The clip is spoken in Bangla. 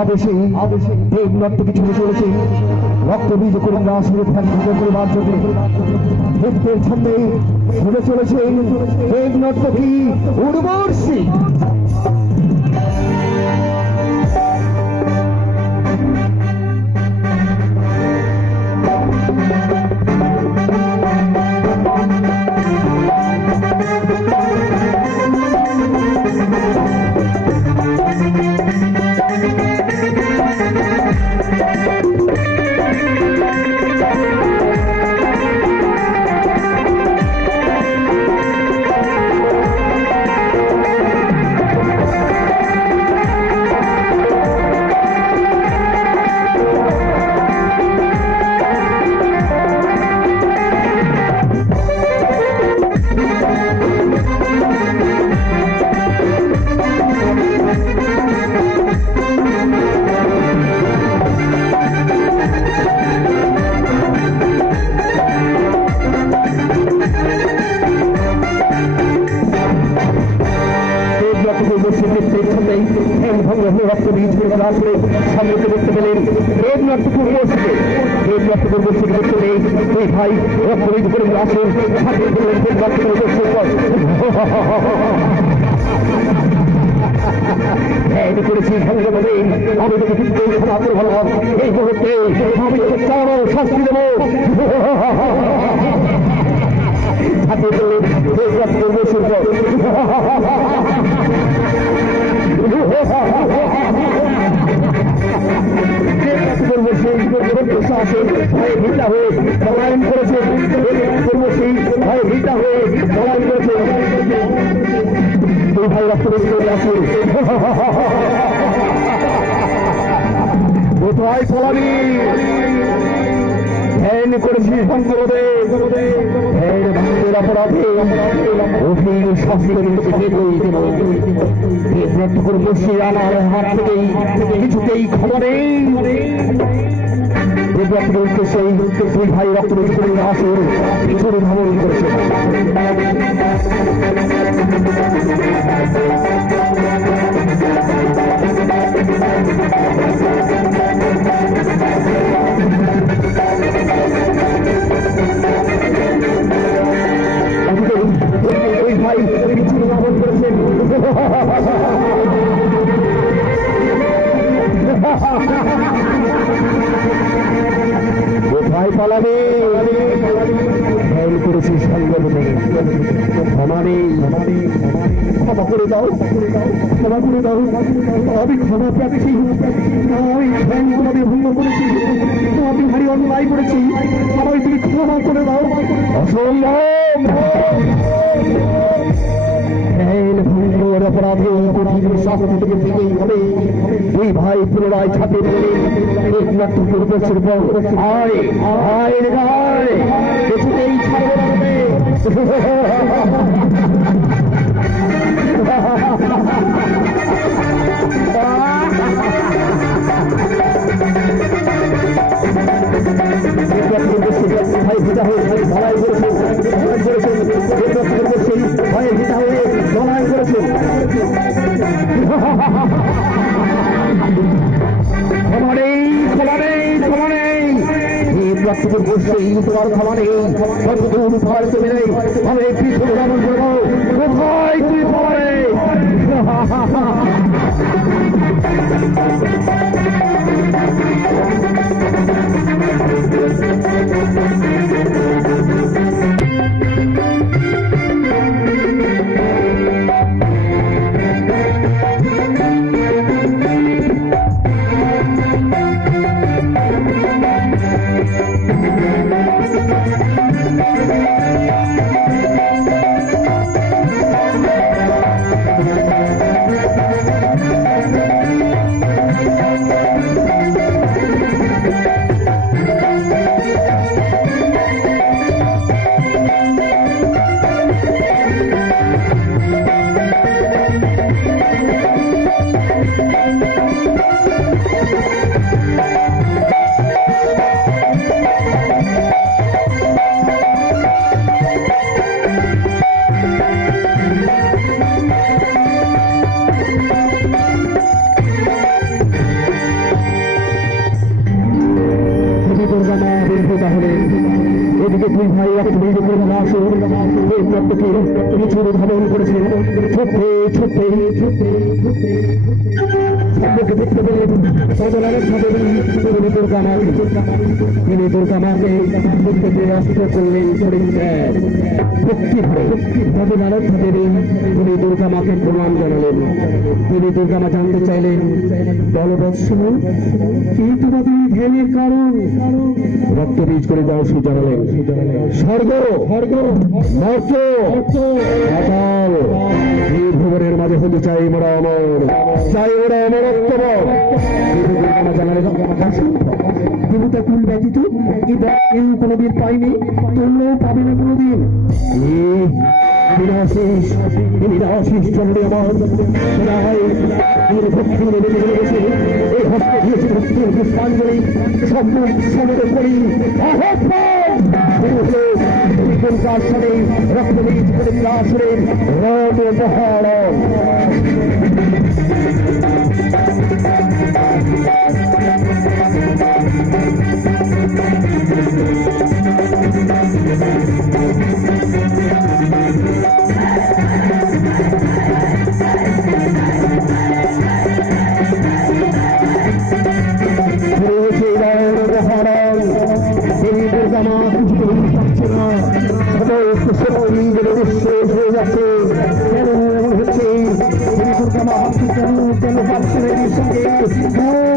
আদেশে দেবনাথকে ছুটে চলেছে রক্ত বীজ করে রাসের পরিবার জন্য ভক্তের ছন্দে ছুটে চলেছে দেবনাথকে উর্বশী। দেখতে পেলেন দেবনাথপুর মসজিদে দেবনাথপুর মসজিদ দেখতে নেই দুই ভাই রক্তবীজ করে আসেন ছাপিয়ে দিলেন দেবনাথপুর মসজিদ। করেছি সংগ্রামে আমি দেখেছি সমাজের ভালো এই মুহূর্তে আমি তোকে চরম শাস্তি দেবো। ছাপিয়ে দিলেন দেবনাথপুর মসজিদ। পলায়ন করেছেন ভয়ে ভিটা হয়ে পলায়ন করেছেন দুই ভাই রক্তবীজ করে আসেন কোথায় পলাবি ধ্যান করেছি শঙ্করদেব ধ্যান ভক্তের অপরাধে অধীর শাস্তি দেবনাথপুর মসজিদ আনার হাত থেকেই কিছুতেই খবর নেই। দেবনাথপুরকে সেই দুই ভাই রক্তবীজ করে আসেন চুরি ভ্রমণ করেছেন। ওই ভাই চুরি ভ্রমণ করেছেন। কোথায় পালাবে ধ্যান করেছি সংগ্রামে ক্ষমা করে দাও ক্ষমা করে দাও আমি ক্ষমা পাচ্ছি আমি ধ্যান তোমাদের ভঙ্গ করেছি আমি ভারী অন্যায় করেছি আমায় তুমি ক্ষমা করে দাও। অসম্ভব ভঙ্গের অপরাধে কঠিন শাস্তি থেকে থেকেই হবে। দুই ভাই পুনরায় ছাপিয়ে দিলেন দেবনাথপুর মসজিদ। আয় আয় আয় কিছুতেই ছাড়বে ভাই ভিটা হয়ে লড়াই করেছেন ভয়ে ভিটা হয়ে লড়াই করেছেন। ক্ষমা নেই ক্ষমা নেই ক্ষমা নেই দেবনাথপুর বসেই তোমার ক্ষমা নেই কতদূর ভয় তুমি নেই আমি পিছনে ভ্রমণ করবো কোথায় তুই ক্ষমা নেই। প্রচুর ধাবন করেছেন ছোট্টে ছোট্টে সভ্যকে দেখতে পেলেন সদলারের সাথে তিনি দুর্গা মাকে দেখতে অস্ত্র করলেন শরীর ভক্তি ভরে সদলারের সাথে তিনি দুর্গা মাকে প্রণাম জানালেন। তিনি দুর্গা মা জানতে চাইলেন বলবৎস কি তোমাদের ধ্যানের কারণ? রক্তবীজ করে দাও সে জানালেন স্বর্গ মর্ত পাতাল এই ভুবনের মাঝে হতে চাই মোরা অমর, চাই ওরা অমরত্ব। জানালেন দেবতা কুল ব্যতীত কেউ কোনোদিন পাইনি, তোমরাও পাবে না কোনোদিন। নিরাশিস চন্দ্রে আমার ভক্তি নেমে গেছে, এই হস্তে দিয়েছে ভক্তির পুষ্পাঞ্জলি সম্মুখ সমরে করি সাথে রক্তবীজ করে আসলেন রব মহারণ। কেন হচ্ছে দুর্গা মা সঙ্গে